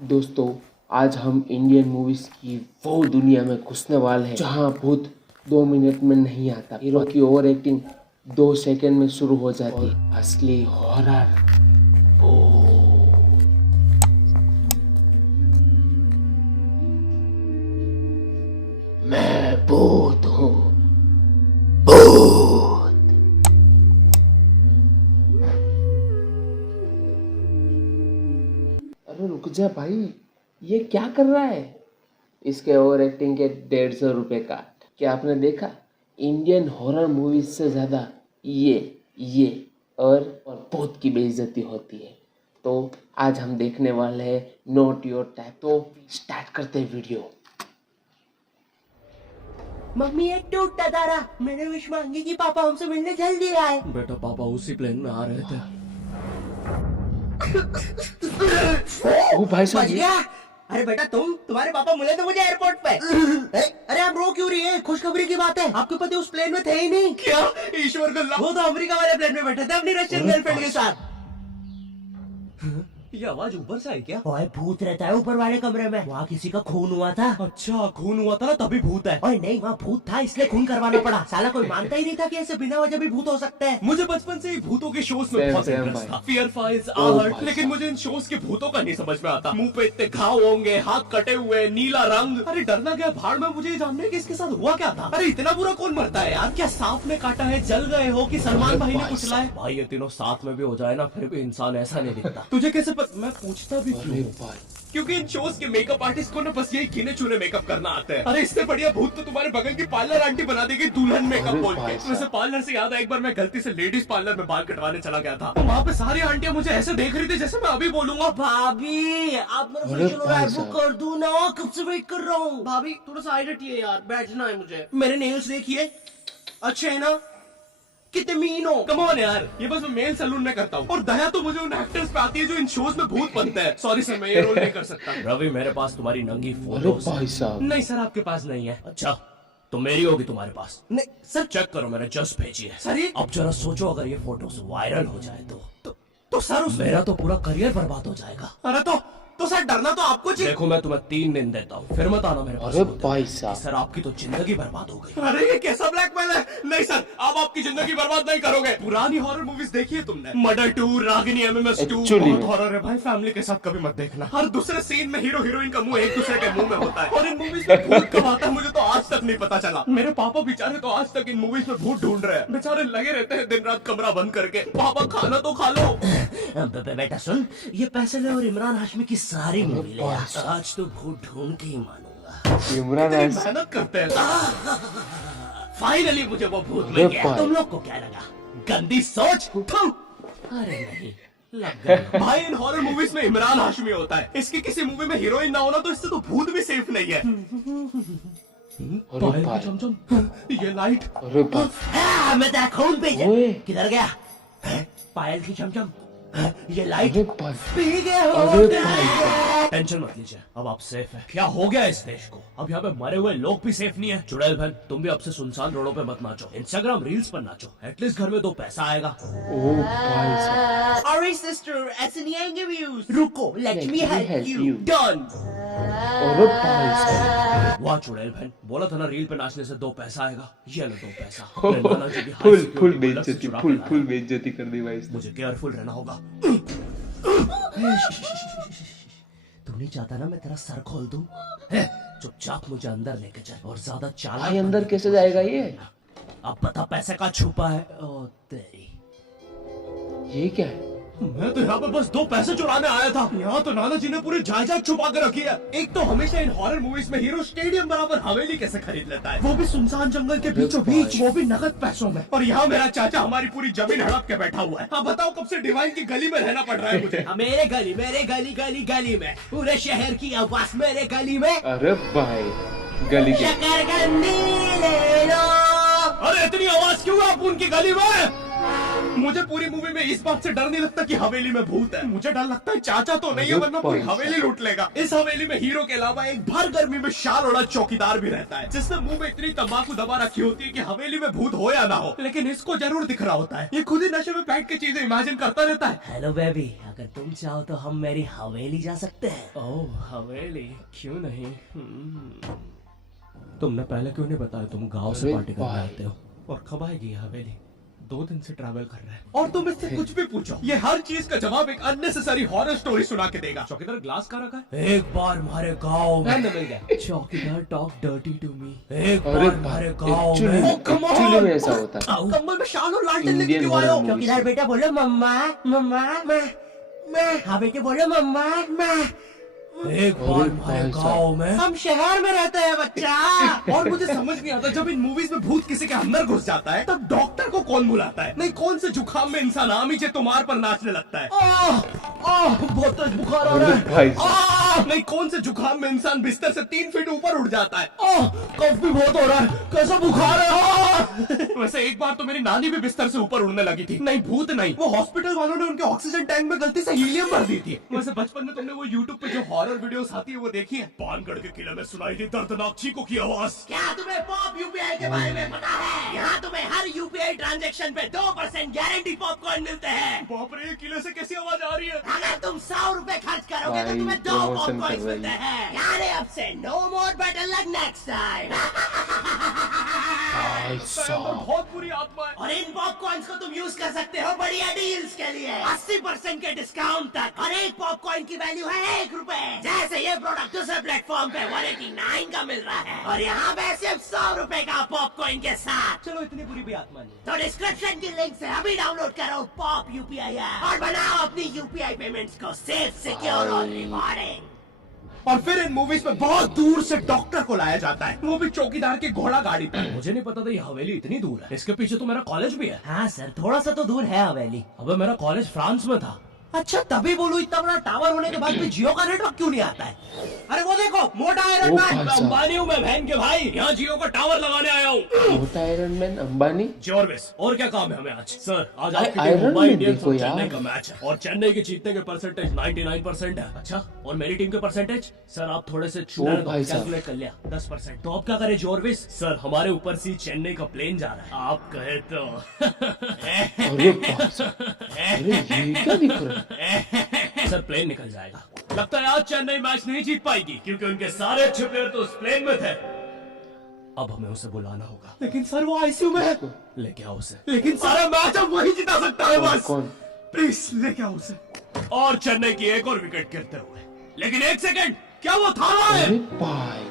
दोस्तों, आज हम इंडियन मूवीज की वो दुनिया में घुसने वाले हैं जहाँ भूत 2 मिनट में नहीं आता। हीरो की ओवर एक्टिंग 2 सेकंड में शुरू हो जाती है। असली हॉरर मैं भूत हूँ। अरे रुक जा भाई, ये क्या कर रहा है? इसके ओवर एक्टिंग के 150 रुपये काट। क्या आपने देखा? इंडियन हॉरर मूवीज से ज़्यादा ये और भूत की बेइज्जती होती है। तो आज हम देखने वाले हैं नॉट योर टाइप। तो स्टार्ट करते हैं वीडियो। मम्मी एक टूटता तारा, मैंने विश मांगी कि पापा हमसे मिलने जल्दी आए। बेटा पापा उसी प्लेन में आ रहे थे। ओ भाई बच साहब, गया। अरे बेटा तुम्हारे पापा मिले थे मुझे एयरपोर्ट पे। अरे आप रो क्यों रही है? खुशखबरी की बात है, आपके पति उस प्लेन में थे ही नहीं। क्या? ईश्वर का वो तो अमेरिका वाले प्लेन में बैठे थे अपनी रशियन गर्लफ्रेंड के साथ। ये आवाज ऊपर से आई क्या? ओए भूत रहता है ऊपर वाले कमरे में, वहाँ किसी का खून हुआ था। अच्छा, खून हुआ था ना तभी भूत है। ओए नहीं, वहाँ भूत था इसलिए खून करवाना पड़ा। साला कोई मानता ही नहीं था कि ऐसे बिना वजह भी भूत हो सकते हैं। मुझे बचपन से ही भूतों के शोज में बहुत Same इंटरेस्ट भाई। था। फियर फाइल्स, ओ आहट, भाई लेकिन साहब। मुझे इन शोज के भूतों का नहीं समझ में आता। मुंह पे इतने घाव होंगे, हाथ कटे हुए, नीला रंग। अरे डरना क्या भाड़ में, मुझे ये जानना है कि इसके साथ हुआ क्या था। अरे इतना बुरा कौन मरता है यार? क्या सांप ने काटा है, जल गए हो कि सलमान भाई ने कुचला है? भाई ये तीनों साथ में भी हो जाए ना, फिर भी इंसान ऐसा नहीं दिखता। तुझे कैसे मैं पूछता भी क्यों? अरे भाई, क्योंकि इन शोज के मेकअप आर्टिस्ट को ना बस यही गिने चुने मेकअप करना आता है। अरे इससे बढ़िया भूत तो तुम्हारे बगल की पार्लर आंटी बना देगी दुल्हन मेकअप अरे बोल भाई के। वैसे पार्लर से याद है, एक बार मैं गलती से लेडीज पार्लर में बाल कटवाने चला गया था। तो वहाँ पे सारी आंटियां मुझे ऐसे देख रही थी जैसे मैं अभी बोलूंगा। भाभी आप मेरा अरे फेशियल भाई बुक साहब। कर दूं ना, कब से वेट कर रहा हूँ। भाभी थोड़ा सा आइडिया चाहिए यार, बैठना है मुझे। मेरे नेल्स देखिए, अच्छे है ना? कितने मीन हो। कम ऑन यार, ये बस मैं मेल सैलून में करता हूँ। और दया तो मुझे उन एक्टर्स पे आती है जो इन शोज में भूत बनते हैं। सॉरी सर, मैं ये रोल नहीं कर सकता। रवि, मेरे पास तुम्हारी नंगी अरे फोटोज भाई साहब, नहीं सर, आपके पास नहीं है। अच्छा तो मेरी होगी तुम्हारे पास। नहीं सर, चेक करो, मैंने जस्ट भेजी है। सर ये अब जरा सोचो, अगर ये फोटोज वायरल हो जाए तो सर मेरा तो पूरा करियर बर्बाद हो जाएगा। अरे तो सर डरना तो आपको चाहिए। देखो मैं तुम्हें 3 दिन देता हूँ, फिर मत आना मेरे पास। अरे बोलते भाई हुए। साहब। सर आपकी तो जिंदगी बर्बाद हो गई। अरे ये कैसा ब्लैकमेल है? नहीं सर, आप आपकी जिंदगी बर्बाद नहीं करोगे। पुरानी हॉरर मूवीज देखी है तुमने? मर्डर 2, रागिनी, MMS 2, Actually बहुत में। हॉरर है भाई। फैमिली के साथ कभी मत देखना। हर दूसरे सीन में हीरो हीरोइन का मुंह एक दूसरे के मुंह में होता है। और इन मूवीज में भूत कब आता है मुझे तो आज तक नहीं पता चला। मेरे पापा बेचारे तो आज तक इन मूवीज में भूत ढूंढ रहे हैं। बेचारे लगे रहते हैं दिन रात कमरा बंद करके। पापा खाना तो खा लो। बेटा सुन, ये पैसे ले और इमरान हाशमी की सारी मूवी ले आ। आज तो भूत ढूंढ के ही मानूंगा। इमरान इतनी हाशमी। मेहनत करते हैं। फाइनली मुझे वो भूत अरे मिल गया। भाई। तुम लोग को क्या लगा? गंदी सोच। थू। अरे नहीं, लग गया। भाई इन हॉरर मूवीज में इमरान हाशमी होता है। इसकी किसी मूवी में हीरोइन ना होना तो इससे तो भूत भी सेफ नहीं है। अरे पायल की भाई, चमचम, ये लाइट। अरे भाई, हाँ, मैं तेरा खून पी जा। ओए। किधर गया? पायल की चमचम, ये लाइट अरे भाई, पी गया हो। अरे भाई। टेंशन मत लीजिए, अब आप सेफ है। क्या हो गया इस देश को? अब यहाँ पे मरे हुए लोग भी सेफ नहीं है। चुड़ैल बहन, तुम भी अब से सुनसान रोडों पे मत नाचो, इंस्टाग्राम रील्स पर नाचो। एटलीस्ट घर में 2 पैसा आएगा। ओ भाई साहब। अरे सिस्टर, ऐसे नहीं आएंगे व्यूज। रुको, let me help help you. you. Done. अरे भाई साहब। वाह चुड़ैल बहन, बोला था ना रील पे नाचने से 2 पैसा आएगा। ये लो 2 पैसा। अपने नाना जी की high full security full product से बेइज्जती, चुरा के फुल लाया। फुल बेइज्जती कर दी भाई इसने। मुझे केयरफुल रहना होगा। तू नहीं चाहता ना मैं तेरा सर खोल दूं? चुपचाप मुझे अंदर लेके चल और ज्यादा भाई चालाक अंदर कैसे जाएगा ये? अब पता पैसे का छुपा है। ओ तेरी, ये क्या है? मैं तो यहाँ पे बस 2 पैसे चुराने आया था। यहाँ तो नाना जी ने पूरी जायदाद छुपा के रखी है। एक तो हमेशा इन हॉरर मूवीज में हीरो स्टेडियम बराबर हवेली कैसे खरीद लेता है, वो भी सुनसान जंगल के बीचों बीच, वो भी नगद पैसों में। और यहाँ मेरा चाचा हमारी पूरी जमीन हड़प के बैठा हुआ है। हाँ बताओ, कब से डिवाइन की गली में रहना पड़ रहा है मुझे। मेरे गली में पूरे शहर की आवाज मेरे गली में। अरे भाई, गली के शकरकंदी ले लो। अरे इतनी आवाज क्यों है आप उनकी गली में? मुझे पूरी मूवी में इस बात से डर नहीं लगता कि हवेली में भूत है। मुझे डर लगता है चाचा तो नहीं है, वरना पूरी हवेली लूट लेगा। इस हवेली में हीरो के अलावा एक भर गर्मी में शाल ओढ़ा चौकीदार भी रहता है, जिसने मुंह में इतनी तंबाकू दबा रखी होती है कि हवेली में भूत हो या ना हो, लेकिन इसको जरूर दिख रहा होता है। ये खुद ही नशे में बैठ के चीजें इमेजिन करता रहता है। हेलो बेबी, अगर तुम चाहो तो हम मेरी हवेली जा सकते हैं। ओह हवेली, क्यों नहीं? तुमने पहले क्यों नहीं बताया तुम गांव से अरे पार्टी करने भाई। आते हो? और कब आएगी ये हवेली? 2 दिन से ट्रैवल कर रहा है और तुम इससे कुछ भी पूछो, ये हर चीज का जवाब एक अननेसेसरी हॉरर स्टोरी सुना के देगा। चौकीदार ग्लास कहाँ रखा है? एक बार हमारे गांव में मिल गया। चौकीदार टॉक डर्टी टू मी। एक अरे बार हमारे गांव एक्चुअली में एक्चुअली में ऐसा होता है। कंबल में शाल और लालटेन लेके इंडियन क्यों आए हो? हॉरर मूवी चौकीदार बेटा बोलो मम्मा मम्मा मैं हाँ बेटे बोलो मम्मा मैं। एक बार अरे हमारे भाई गांव में हम शहर में रहते हैं बच्चा। और मुझे समझ नहीं आता, जब इन मूवीज में भूत किसी के अंदर घुस जाता है तब डॉक्टर को कौन बुलाता है? नहीं, कौन से जुकाम में इंसान आमीचे तुम्हार पर नाचने लगता है? बहुत तेज बुखार आ रहा अरे भाई है। नहीं, कौन से जुकाम में इंसान बिस्तर से 3 फीट ऊपर उठ जाता है? कफ भी बहुत हो रहा है, कैसा बुखार है? वैसे एक बार तो मेरी नानी भी बिस्तर से ऊपर उड़ने लगी थी। नहीं भूत नहीं, वो हॉस्पिटल वालों ने उनके ऑक्सीजन टैंक में गलती से हीलियम भर दी थी। वैसे बचपन में तुमने वो यूट्यूब पे जो हॉरर वीडियोस आती है वो देखी है? पानगढ़ के किले में सुनाई दी दर्दनाक चीखों की आवाज। क्या तुम्हें पॉप यूपीआई के बारे में पता है? यहाँ तुम्हें हर यूपीआई ट्रांजैक्शन पे 2% गारंटी पॉपकॉर्न मिलते हैं। बाप रे, किले से कैसी आवाज आ रही है? अगर तुम 100 रुपए खर्च करोगे तो भाई, तुम्हें 2 promotion पॉपकॉर्न कर रही मिलते है। हैं। यानी अब से no more better luck next time. भाई अंदर साहब, बहुत बुरी आत्मा है। और इन पॉपकॉर्न्स को तुम यूज कर सकते हो बढ़िया डील्स के लिए 80% के डिस्काउंट तक। और एक पॉपकॉर्न की वैल्यू है 1 रुपए। जैसे ये प्रोडक्ट दूसरे प्लेटफॉर्म पे 189 का मिल रहा है और यहाँ पे सिर्फ 100 रुपए का पॉपकॉर्न के साथ। चलो, इतनी बुरी भी आत्मा नहीं। तो डिस्क्रिप्शन की लिंक से अभी डाउनलोड करो पॉप यूपीआई ऐप और बनाओ अपनी यूपीआई पेमेंट्स को सेफ, सिक्योर और रिवॉर्डिंग। और फिर इन मूवीज में बहुत दूर से डॉक्टर को लाया जाता है, वो भी चौकीदार की घोड़ा गाड़ी पर। मुझे नहीं पता था ये हवेली इतनी दूर है। इसके पीछे तो मेरा कॉलेज भी है। हाँ सर, थोड़ा सा तो दूर है हवेली। अबे मेरा कॉलेज फ्रांस में था। अच्छा, तभी बोलूं इतना बड़ा टावर होने के बाद भी जियो का नेटवर्क क्यों नहीं आता है? अरे वो देखो, मोटा आयरन ओ मैन। भाई साहब। अंबानी हूँ मैं, बहन के भाई। यहाँ जियो का टावर लगाने आया हूँ। मोटा आयरन मैन अंबानी। जॉर्विस, और क्या काम है हमें आज? सर, आज अरे, आपकी team iron Mumbai man Indians देखो और यार। चेन्नई का मैच है और चेन्नई के जीतने के परसेंटेज 99% है। अच्छा, और मेरी टीम के परसेंटेज? सर आप थोड़े से ओ भाई साहब। कैलकुलेट कर लिया, 10%। तो अब क्या करें जॉर्विस? सर हमारे ऊपर से चेन्नई का प्लेन जा रहा है, आप कहे तो। अरे भाई साहब, अरे ये क्या दिख रहा है? सर प्लेन निकल जाएगा। लगता है आज चेन्नई मैच नहीं जीत पाएगी क्योंकि उनके सारे अच्छे प्लेयर तो उस प्लेन में थे। अब हमें उसे बुलाना होगा। लेकिन सर वो आईसीयू में है। लेके आओ उसे। लेकिन सारा मैच अब वही जिता सकता है बस। कौन? प्लीज लेके आओ उसे। और चेन्नई की एक और विकेट गिरते हुए। लेकिन 1 सेकंड, क्या वो थाला है? अरे भाई,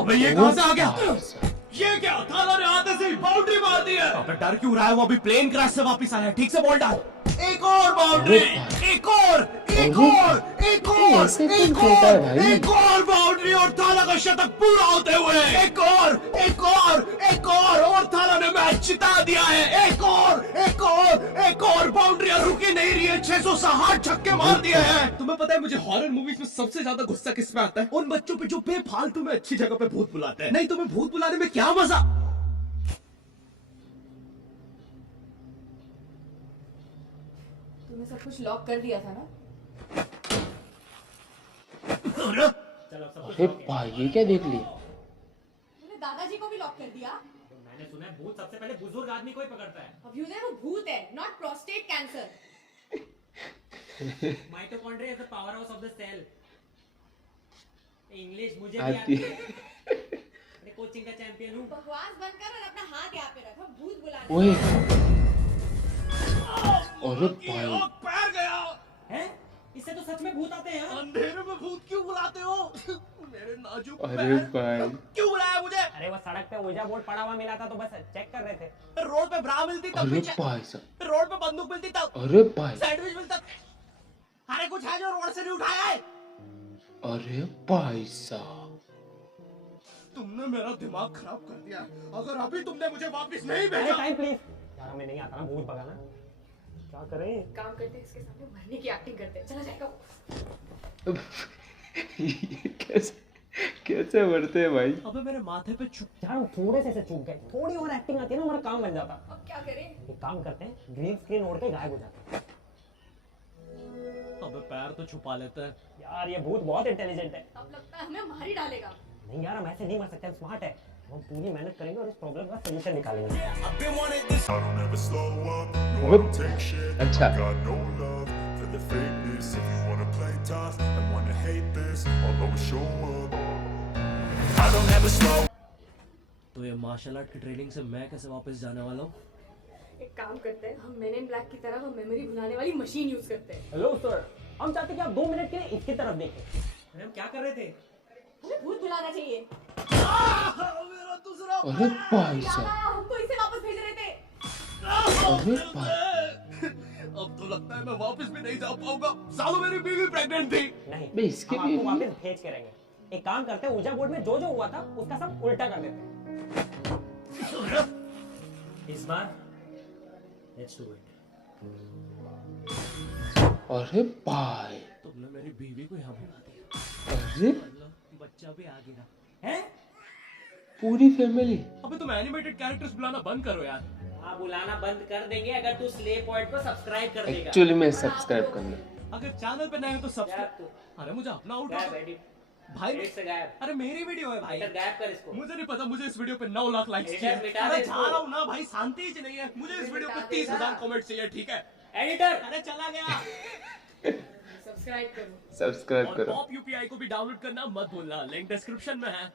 अबे ये कहां से आ गया? भाई साहब। ये क्या, थाला ने आते से ही बाउंड्री मार दी है। अबे डर क्यों रहा है? वो अभी प्लेन क्रैश से वापस आया है। ठीक से बॉल डाल। एक और बाउंड्री, एक और, एक और, एक और, ऐसे कौन एक खेलता है और, भाई? एक और बाउंड्री और थाला का शतक पूरा होते हुए एक और, एक और, एक और थाला ने मैच जिता दिया है। एक और, एक और, एक और बाउंड्री रुकी नहीं रही है। 660 छक्के मार दिए हैं। तुम्हें पता है मुझे हॉरर मूवीज में सबसे ज्यादा गुस्सा किस में आता है? उन बच्चों पे जो बेफालतू में अच्छी जगह पे भूत बुलाते हैं। नहीं, तुम्हें भूत बुलाने में क्या मजा? तुमने सब कुछ लॉक कर दिया था ना? अरे भाई, ये क्या देख लिया? तुमने दादाजी को भी लॉक कर दिया? मैंने सुना है भूत सबसे पहले बुजुर्ग आदमी को ही पकड़ता है। अभ्युदय, वो भूत है, not prostate cancer. Mitochondria is the power house of the cell. English मुझे भी आती आती है। है। मैं कोचिंग का चैंपियन हूँ। बकवास बंद कर और अपना हाथ यहाँ पे रखो, भूत बुलाने। ओए, अरे भाई, पैर गया। हैं? इससे तो सच में भूत आते हैं। अंधेरे में भूत क्यों बुलाते हो? मेरे नाजुक अरे पैर। भाई, क्यों बुलाया मुझे? अरे वो सड़क पे ओजा बोर्ड पड़ा हुआ मिला था तो बस चेक कर रहे थे। रोड पे ब्रा मिलती तब अरे भी भाई साहब, रोड पे बंदूक मिलती तब अरे भाई, सैंडविच मिलता। अरे कुछ है जो रोड से नहीं उठाया है? अरे भाई साहब, तुमने मेरा दिमाग खराब कर दिया। अगर अभी तुमने मुझे वापस नहीं अरे भेजा। Time please. यार हमें नहीं आता ना भूत भगाना। क्या करें? काम करते इसके सामने मरने की एक्टिंग करते, चला जाएगा। ये कैसे बढ़ते हैं भाई? अबे मेरे माथे पे चुप। यार थोड़े से चूक गए। थोड़ी और एक्टिंग आती है ना हमारा काम बन जाता। अब क्या क्या करें? एक काम करते हैं, ग्रीन स्क्रीन ओढ़ के गायब हो जाते हैं। अबे पैर तो छुपा लेता है। यार ये भूत बहुत इंटेलिजेंट है। अब लगता है हमें मार ही डालेगा। नहीं यार, हम ऐसे नहीं मर सकते, हम स्मार्ट है। हम पूरी मेहनत करेंगे और इस प्रॉब्लम का सोल्यूशन निकालेंगे। I don't ever slow up, no I don't take shit. अच्छा। Got no love for the fakeness. If you wanna play tough and wanna hate this, I'll always show up. I don't ever slow. तो ये martial art की training से मैं कैसे वापस जाने वाला हूँ? एक काम करते हैं, हम मेन इन ब्लैक की तरह वो मेमोरी भुलाने वाली मशीन यूज करते हैं। हेलो सर, हम चाहते हैं कि आप 2 मिनट के लिए इसकी तरफ देखें। अरे हम क्या कर रहे थे? हमें भूत बुलाना चाहिए। मेरा दूसरा अरे भाई याद साहब, आया, हम तो इसे वापस भेज रहे थे। अरे भाई, अब तो लगता है मैं वापस भी नहीं जा पाऊंगा। सालों मेरी बीवी प्रेग्नेंट थी। नहीं, बे इसके हम भी आपको वापस भेज के रहेंगे। एक काम करते हैं, ऊर्जा बोर्ड में जो जो हुआ था उसका सब उल्टा कर देते हैं। इस बार लेट्स डू इट। अरे भाई, तुमने मेरी बीवी को यहाँ बुला दिया। अरे मतलब बच्चा भी आ गया है? पूरी फैमिली। अबे तुम एनिमेटेड कैरेक्टर्स बुलाना बंद करो यार। हाँ, बुलाना बंद कर देंगे अगर तू स्ले पॉइंट को सब्सक्राइब कर देगा। एक्चुअली में सब्सक्राइब करना। अगर चैनल पे नए हो तो गायब सब्सक्राइब। तू, अरे मुझे अपना आउट गायब एडिट, भाई। एडिट से गायब। अरे मेरी वीडियो है भाई। इधर गायब कर इसको। मुझे नहीं पता, मुझे इस वीडियो पे 9 लाख लाइक्स एडिटर चाहिए। मिटा अरे दे इसको। जा रहा हूँ ना भाई, शांति ही नहीं है। मुझे इस वीडियो पे 30,000 कमेंट चाहिए, ठीक है? एडिटर, अरे चला गया। सब्सक्राइब करो। सब्सक्राइब और करो। पॉप यूपीआई को भी डाउनलोड करना मत भूलना, लिंक डिस्क्रिप्शन में है।